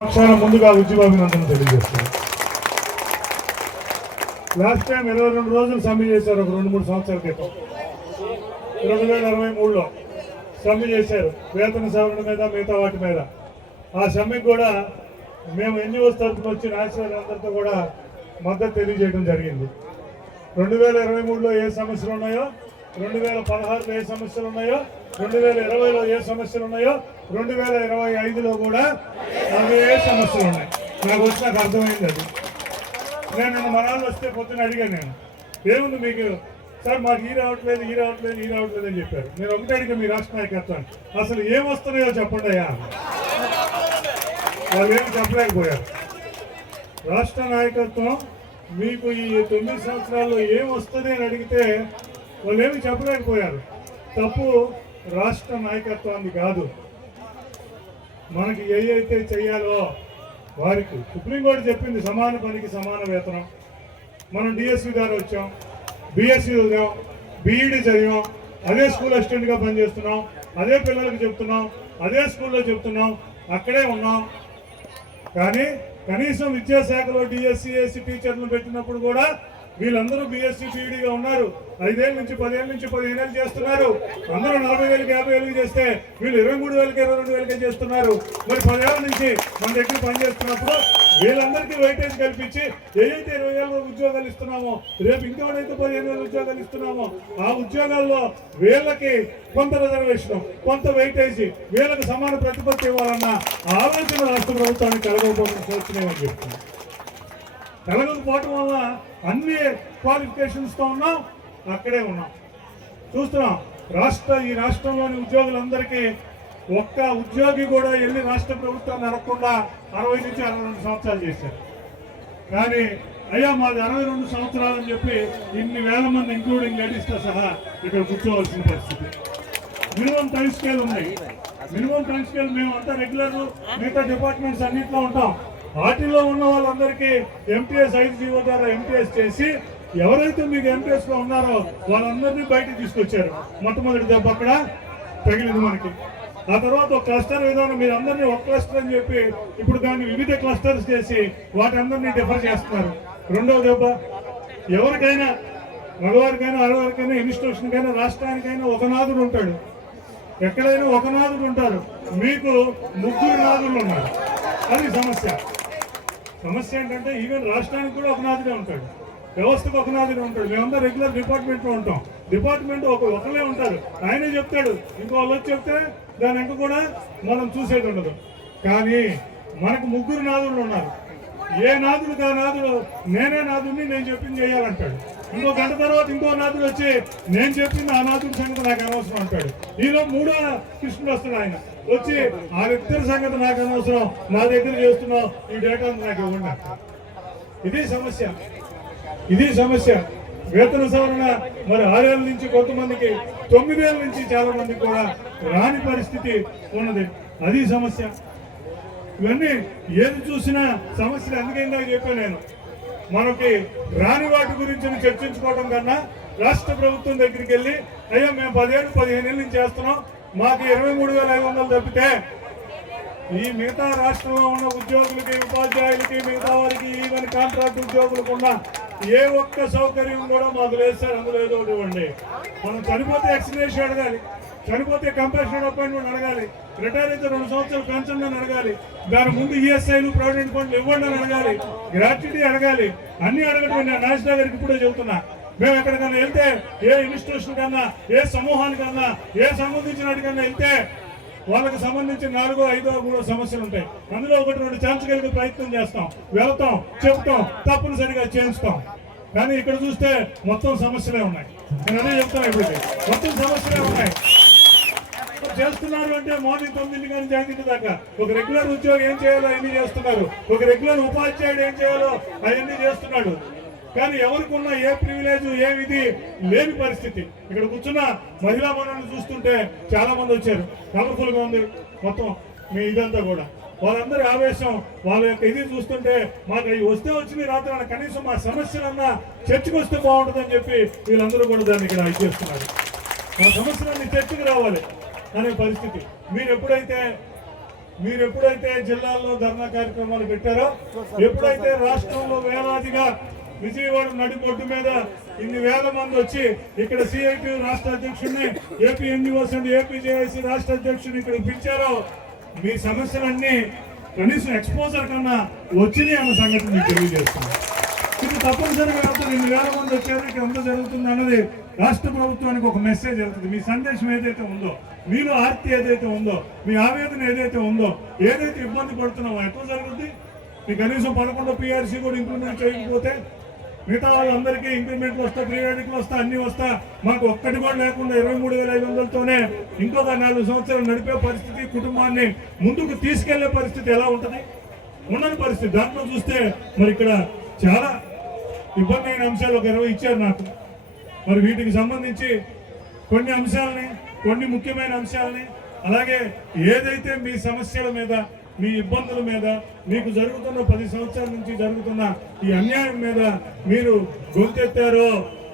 ముందుగా ఉద్యమాభినందనలు తెలియజేస్తారు. Last time 22 రోజులు సమ్మె చేశారు. ఒక 2-3 సంవత్సరాల క్రితం 2023లో సమ్మె చేశారు. వేతన సవరణ మీద మిగతా వాటి మీద. ఆ సమ్మెకు కూడా మేము ఎన్జిఓస్ తరఫున వచ్చి నాయకులందరితో కూడా మద్దతు తెలియజేయడం జరిగింది. 2023లో ఏ సమస్యలు ఉన్నాయో, 2016లో ఏ సమస్యలు ఉన్నాయో, 2020లో ఏ సమస్యలు ఉన్నాయో, 2025లో కూడా అవే సమస్యలు ఉన్నాయి. నాకు వచ్చి నాకు అర్థమైంది. అది నేను మనాలు వస్తే పొద్దున అడిగాను. నేను ఏముంది మీకు సార్, మాకు ఈ రావట్లేదు అని చెప్పారు. నేను ఒకటి అడిగా, మీ రాష్ట్ర నాయకత్వాన్ని అసలు ఏమొస్తున్నాయో చెప్పండి అయ్యా. వాళ్ళు ఏమి చెప్పలేకపోయారు. రాష్ట్ర నాయకత్వం మీకు ఈ 9 సంవత్సరాల్లో ఏం వస్తుంది అని అడిగితే వాళ్ళు ఏమి చెప్పలేకపోయారు. తప్పు రాష్ట్ర నాయకత్వాన్ని కాదు, మనకి ఏదైతే చెయ్యాలో వారికి. సుప్రీంకోర్టు చెప్పింది సమాన పనికి సమాన వేతనం. మనం డిఎస్సి ద్వారా వచ్చాం, బిఎస్సి చదివాం, బీఈడి చదివాం, అదే స్కూల్ అసిస్టెంట్గా పనిచేస్తున్నాం, అదే పిల్లలకు చెప్తున్నాం, అదే స్కూల్లో చెప్తున్నాం, అక్కడే ఉన్నాం. కానీ కనీసం విద్యాశాఖలో డిఎస్సి ఎస్సీ టీచర్లు పెట్టినప్పుడు కూడా వీళ్ళందరూ బిఎస్సి బీఈడిగా ఉన్నారు. 5 ఏళ్ళ నుంచి 10 ఏళ్ళ నుంచి 15 ఏళ్ళు చేస్తున్నారు. అందరూ 40,000 50,000 చేస్తే వీళ్ళు 23,000 22,000 చేస్తున్నారు. మరి 10 ఏళ్ళ నుంచి మన దగ్గర పనిచేస్తున్నప్పుడు వీళ్ళందరికీ వెయిటేజ్ కల్పించి ఏదైతే 20,000 ఉద్యోగాలు ఇస్తున్నామో, రేపు ఇంకోడైతే 15,000 ఉద్యోగాలు ఇస్తున్నామో, ఆ ఉద్యోగాల్లో వీళ్ళకి కొంత రిజర్వేషన్, కొంత వెయిటేజ్, వీళ్ళకి సమాన ప్రతిపత్తి ఇవ్వాలన్న ఆలోచన రాష్ట్ర ప్రభుత్వానికి కలగకపోవడం సూచనని చెప్తున్నాం. కలగకపోవటం వల్ల అన్ని క్వాలిఫికేషన్స్తో ఉన్నాం, అక్కడే ఉన్నాం. చూస్తున్నాం ఈ రాష్ట్రంలోని ఉద్యోగులందరికీ ఒక్క ఉద్యోగి కూడా వెళ్ళి రాష్ట్ర ప్రభుత్వాన్ని అడగకుండా 60 నుంచి 62 సంవత్సరాలు చేశారు. కానీ అయ్యా మాది 62 సంవత్సరాలు అని చెప్పి ఇన్ని వేల మంది ఇంక్లూడింగ్ లేడీస్తో సహా ఇక్కడ కూర్చోవలసిన పరిస్థితి. మినిమం టైం స్కేల్ ఉన్నాయి. మినిమం టైం స్కేల్ మేము అంతా రెగ్యులర్ మిగతా డిపార్ట్మెంట్స్ అన్నింటిలో ఉంటాం. వాటిల్లో ఉన్న వాళ్ళందరికీ ఎంటీఎస్ 5 జీవో ద్వారా ఎంటీఎస్ చేసి ఎవరైతే మీకు ఎంటీఎస్ లో ఉన్నారో వాళ్ళందరినీ బయటకు తీసుకొచ్చారు. మొట్టమొదటి దెబ్బ అక్కడ తగిలింది మనకి. ఆ తర్వాత ఒక క్లస్టర్ విధానం, మీరు అందరినీ ఒక క్లస్టర్ అని చెప్పి ఇప్పుడు దాన్ని వివిధ క్లస్టర్స్ చేసి వాటందరినీ డిఫర్ చేస్తున్నారు. రెండవ దెబ్బ, ఎవరికైనా మగవారికైనా ఆడవారికైనా ఇన్స్టిట్యూషన్కైనా రాష్ట్రానికైనా ఒక నాదుడు ఉంటాడు. ఎక్కడైనా ఒక నాదుడు ఉంటారు. మీకు 3 నాదులు ఉన్నారు. అది సమస్య ఏంటంటే ఈవెన్ రాష్ట్రానికి కూడా ఒక నాదుడే ఉంటాడు, వ్యవస్థకు ఒక నాదుడే ఉంటాడు. మేమందరూ రెగ్యులర్ డిపార్ట్మెంట్లో ఉంటాం. డిపార్ట్మెంట్ ఒకళ్ళే ఉంటారు. ఆయనే చెప్తాడు, ఇంకో వాళ్ళు వచ్చి చెప్తే దాని వెంక కూడా మనం చూసేది ఉండదు. కానీ మనకు 3 నాదులు ఉన్నారు. ఏ నాదుడు ఆ నాదుడు నేనే నాదుడిని, నేను చెప్పింది చేయాలంటాడు. ఇంకో గంట తర్వాత ఇంకో నాదుడు వచ్చి నేను చెప్పింది ఆ నాదుడి సంగతి నాకు అనవసరం అంటాడు. ఈలో 3వ కృష్ణుడు వస్తాడు. ఆయన వచ్చి ఆ ఇద్దరి సంగతి నాకు అనవసరం, నా దగ్గర చేస్తున్నావు, ఈ డేటా నాకు ఇవ్వండి. ఇది సమస్య. వేతన సవరణ మరి 6 ఏళ్ళ నుంచి కొంతమందికి, 9 ఏళ్ళ నుంచి చాలా మందికి కూడా రాని పరిస్థితి ఉన్నది. అది సమస్య. ఇవన్నీ ఏది చూసినా సమస్యలు. అందుకైనా చెప్పాను నేను, మనకి రాని వాటి గురించి చర్చించుకోవడం కన్నా రాష్ట్ర ప్రభుత్వం దగ్గరికి వెళ్ళి అయ్యా మేము 10 ఏళ్ళు 15 ఏళ్ళ నుంచి చేస్తున్నాం, మాకు 23,500 తప్పితే ఈ మిగతా రాష్ట్రంలో ఉన్న ఉద్యోగులకి, ఉపాధ్యాయులకి, మిగతా వారికి, ఈవెన్ కాంట్రాక్ట్ ఉద్యోగులకు ఉన్న ఏ ఒక్క సౌకర్యం కూడా మాకు లేదు సార్, అందులో ఏదో ఒకటి ఇవ్వండి. మనం చనిపోతే ఎక్స్గ్రేషన్ అడగాలి, చనిపోతే కంపెన్సేషన్ అపాయింట్మెంట్ అడగాలి, రిటైర్ అయితే 2 సంవత్సరాలు పెన్షన్ అని అడగాలి, దాని ముందు ఈఎస్ఐలు ప్రావిడెంట్ ఫండ్లు ఇవ్వండి అని అడగాలి, గ్రాట్యుటీ అడగాలి. అన్ని అడగటం నేను నేషనల్ గారికి ఇప్పుడే చెబుతున్నా. మేము ఎక్కడికన్నా వెళ్తే, ఏ ఇన్స్టిట్యూషన్ కన్నా, ఏ సమూహానికన్నా, ఏ సంబంధించిన వాటికన్నా వెళ్తే వాళ్ళకి సంబంధించిన 4, 5, 3 సమస్యలు ఉంటాయి. అందులో 1-2 చేర్చగలిగే ప్రయత్నం చేస్తాం, వెళ్తాం, చెప్తాం, తప్పనిసరిగా చేయిస్తాం. కానీ ఇక్కడ చూస్తే మొత్తం సమస్యలే ఉన్నాయి. నేను అదే చెప్తాను, ఇప్పుడు మొత్తం సమస్యలే ఉన్నాయి. చేస్తున్నారు అంటే మార్నింగ్ 9 నుంచి 5 దాకా ఒక రెగ్యులర్ ఉద్యోగి ఏం చేయాలో అవన్నీ చేస్తున్నారు. ఒక రెగ్యులర్ ఉపాధ్యాయుడు ఏం చేయాలో అవన్నీ చేస్తున్నాడు. కానీ ఎవరికి ఉన్న ఏ ప్రివిలేజ్, ఏ విధి లేని పరిస్థితి. ఇక్కడ కూర్చున్న మహిళా మనులను చూస్తుంటే చాలా మంది వచ్చారు. కలర్ఫుల్ గా ఉంది మొత్తం మీ ఇదంతా కూడా. వాళ్ళందరి ఆవేశం, వాళ్ళ యొక్క ఇది చూస్తుంటే మాకు అవి వస్తే వచ్చింది రాత్రి కనీసం మా సమస్యలన్నా చర్చకు వస్తే బాగుంటుందని చెప్పి వీళ్ళందరూ కూడా దాన్ని ఇక్కడ ఇచ్చేస్తున్నారు. మా సమస్యలన్నీ చర్చకు రావాలి అనే పరిస్థితి. మీరు ఎప్పుడైతే మీరు ఎప్పుడైతే జిల్లాల్లో ధర్నా కార్యక్రమాలు పెట్టారో, ఎప్పుడైతే రాష్ట్రంలో వేలాదిగా విజయవాడ నడిబొడ్డు మీద ఇన్ని వేల మంది వచ్చి ఇక్కడ సిఐటి రాష్ట్ర అధ్యక్షుడిని, ఏపీ ఎన్జిఓస్ అండ్ ఏపీజేఐసి రాష్ట్ర అధ్యక్షుడిని ఇక్కడ పిలిచారో, మీ సమస్యలన్నీ కనీసం ఎక్స్పోజర్ కన్నా వచ్చినాయి అన్న సంగతి మీకు తెలియజేస్తున్నాను. ఇది తప్పనిసరిగా అవుతుంది. ఇన్ని వేల మంది వచ్చారు, ఇక్కడ అంతా జరుగుతుంది అన్నది రాష్ట్ర ప్రభుత్వానికి ఒక మెసేజ్ వెళ్తుంది. మీ సందేశం ఏదైతే ఉందో, మీలో ఆర్తి ఏదైతే ఉందో, మీ ఆవేదన ఏదైతే ఉందో, ఏదైతే ఇబ్బంది పడుతున్నామో ఎట్లా జరుగుతుంది? మీ కనీసం 11 PRC కూడా ఇంప్లిమెంట్ చేయకపోతే మిగతా వాళ్ళందరికీ ఇంక్రిమెంట్లు వస్తా, ప్రీవేడిక్లు వస్తా, అన్ని వస్తా, మాకు ఒక్కటి కూడా లేకుండా 23,500తోనే ఇంకొక 4 సంవత్సరాలు నడిపే పరిస్థితి, కుటుంబాన్ని ముందుకు తీసుకెళ్లే పరిస్థితి ఎలా ఉంటుంది? ఉన్నది పరిస్థితి. దాంట్లో చూస్తే మరి ఇక్కడ చాలా ఇబ్బంది అయిన అంశాలు ఒక 20 ఇచ్చారు నాకు. మరి వీటికి సంబంధించి కొన్ని అంశాలని, కొన్ని ముఖ్యమైన అంశాలని, అలాగే ఏదైతే మీ సమస్యల మీద, మీ ఇబ్బందుల మీద, మీకు జరుగుతున్న 10 సంవత్సరాల నుంచి జరుగుతున్న ఈ అన్యాయం మీద మీరు గొంతెత్తారో,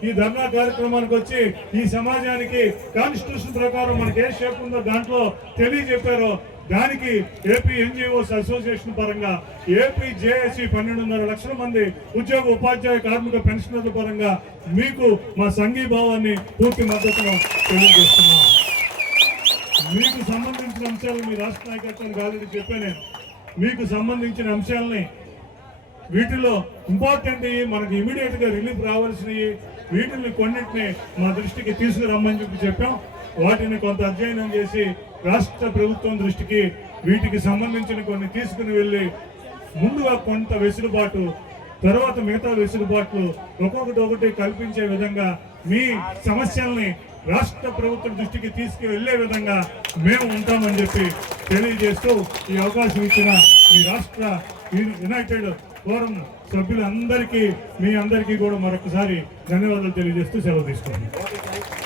ఈ ధర్నా కార్యక్రమానికి వచ్చి ఈ సమాజానికి కాన్స్టిట్యూషన్ ప్రకారం మనకి ఏ షేప్ ఉందో దాంట్లో తెలియజెప్పారో, దానికి ఏపీ ఎన్జిఓస్ అసోసియేషన్ పరంగా, ఏపీ జేఏసీ 12.5 లక్షల మంది ఉద్యోగ ఉపాధ్యాయ కార్మిక పెన్షనర్ల పరంగా మీకు మా సంఘీభావాన్ని పూర్తి మద్దతును తెలియజేస్తున్నాం. మీకు సంబంధించిన అంశాలు మీ రాష్ట్ర నాయకత్వానికి ఆల్రెడీ చెప్పాను. మీకు సంబంధించిన అంశాలని, వీటిలో ఇంపార్టెంట్ మనకి ఇమీడియట్ గా రిలీఫ్ రావాల్సినవి, వీటిని కొన్నింటిని మా దృష్టికి తీసుకురమ్మని చెప్పాం. వాటిని కొంత అధ్యయనం చేసి రాష్ట్ర ప్రభుత్వం దృష్టికి వీటికి సంబంధించిన కొన్ని తీసుకుని వెళ్ళి ముందుగా కొంత వెసులుబాటు, తర్వాత మిగతా వెసులుబాట్లు ఒక్కొక్కటి కల్పించే విధంగా మీ సమస్యల్ని రాష్ట్ర ప్రభుత్వం దృష్టికి తీసుకువెళ్లే విధంగా మేము ఉంటామని చెప్పి తెలియజేస్తూ ఈ అవకాశం ఇచ్చిన మీ రాష్ట్ర యునైటెడ్ ఫోరం సభ్యులందరికీ, మీ అందరికీ కూడా మరొకసారి ధన్యవాదాలు తెలియజేస్తూ సెలవు తీసుకుంటున్నాను.